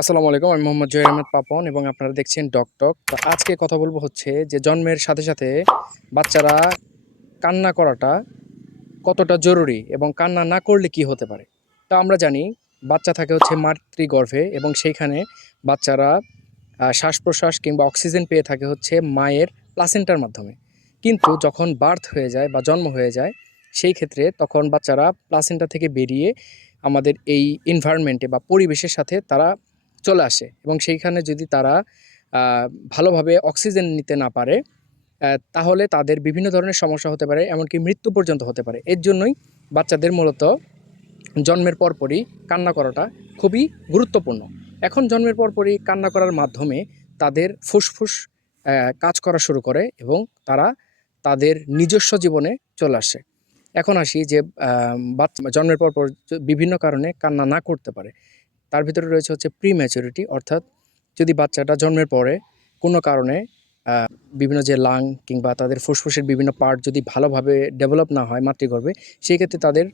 আসসালামু আলাইকুম, আমি মোহাম্মদ জহির আহমেদ পাপন এবং আপনারা দেখছেন ডকটক তো আজকে কথা বলব হচ্ছে যে জন্মের সাথে সাথে বাচ্চারা কান্না করাটা কতটা জরুরি এবং কান্না না করলে কি হতে পারে? তা আমরা জানি বাচ্চা থাকে হচ্ছে মাতৃগর্ভে এবং সেইখানে বাচ্চারা শ্বাস প্রশ্বাস কিংবা অক্সিজেন পেয়ে থাকে হচ্ছে মায়ের প্লাসেন্টার মাধ্যমে। কিন্তু যখন বার্থ হয়ে যায় বা জন্ম হয়ে যায়, সেই ক্ষেত্রে তখন বাচ্চারা প্লাসেন্টা থেকে বেরিয়ে আমাদের এই এনভায়রনমেন্টে বা পরিবেশের সাথে তারা চলে আসে এবং সেইখানে যদি তারা ভালোভাবে অক্সিজেন নিতে না পারে তাহলে তাদের বিভিন্ন ধরনের সমস্যা হতে পারে, এমনকি মৃত্যু পর্যন্ত হতে পারে। এর জন্যই বাচ্চাদের মূলত জন্মের পরপরই কান্না করাটা খুবই গুরুত্বপূর্ণ। এখন জন্মের পরপরই কান্না করার মাধ্যমে তাদের ফুসফুস কাজ করা শুরু করে এবং তারা তাদের নিজস্ব জীবনে চলে আসে। এখন আসি যে বাচ্চা জন্মের পরপর য- বিভিন্ন কারণে কান্না না করতে পারে। তার ভিতরে রয়েছে হচ্ছে প্রি ম্যাচুরিটি অর্থাৎ যদি বাচ্চাটা জন্মের পরে কোনো কারণে বিভিন্ন যে লাং কিংবা তাদের ফুসফুসের বিভিন্ন পার্ট যদি ভালোভাবে ডেভেলপ না হয় মাতৃগর্ভে, সেই ক্ষেত্রে তাদের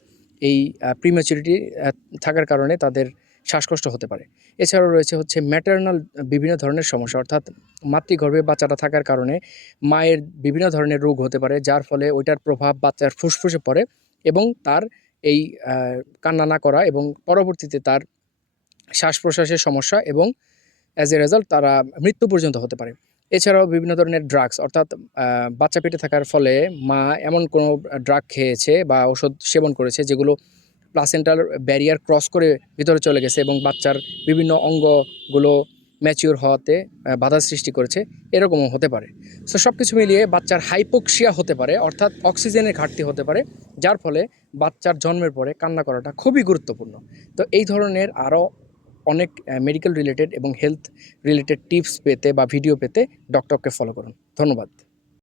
এই প্রি ম্যাচুরিটি থাকার কারণে তাদের শ্বাসকষ্ট হতে পারে। এছাড়াও রয়েছে হচ্ছে ম্যাটার্নাল বিভিন্ন ধরনের সমস্যা, অর্থাৎ মাতৃগর্ভে বাচ্চাটা থাকার কারণে মায়ের বিভিন্ন ধরনের রোগ হতে পারে, যার ফলে ওইটার প্রভাব বাচ্চার ফুসফুসে পড়ে এবং তার এই কান্না না করা এবং পরবর্তীতে তার শ্বাস প্রশ্বাসের সমস্যা এবং অ্যাজ এ রেজাল্ট তারা মৃত্যু পর্যন্ত হতে পারে। এছাড়াও বিভিন্ন ধরনের ড্রাগস অর্থাৎ বাচ্চা পেটে থাকার ফলে মা এমন কোনো ড্রাগ খেয়েছে বা ওষুধ সেবন করেছে যেগুলো প্লাসেন্টাল ব্যারিয়ার ক্রস করে ভিতরে চলে গেছে এবং বাচ্চার বিভিন্ন অঙ্গগুলো ম্যাচিওর হওয়াতে বাধা সৃষ্টি করেছে, এরকমও হতে পারে। সো সব কিছু মিলিয়ে বাচ্চার হাইপোক্সিয়া হতে পারে, অর্থাৎ অক্সিজেনের ঘাটতি হতে পারে, যার ফলে বাচ্চার জন্মের পরে কান্না করাটা খুবই গুরুত্বপূর্ণ। তো এই ধরনের আরও অনেক মেডিকেল রিলেটেড এবং হেলথ রিলেটেড টিপস পেতে বা ভিডিও পেতে ডক্টরকে ফলো করুন। ধন্যবাদ।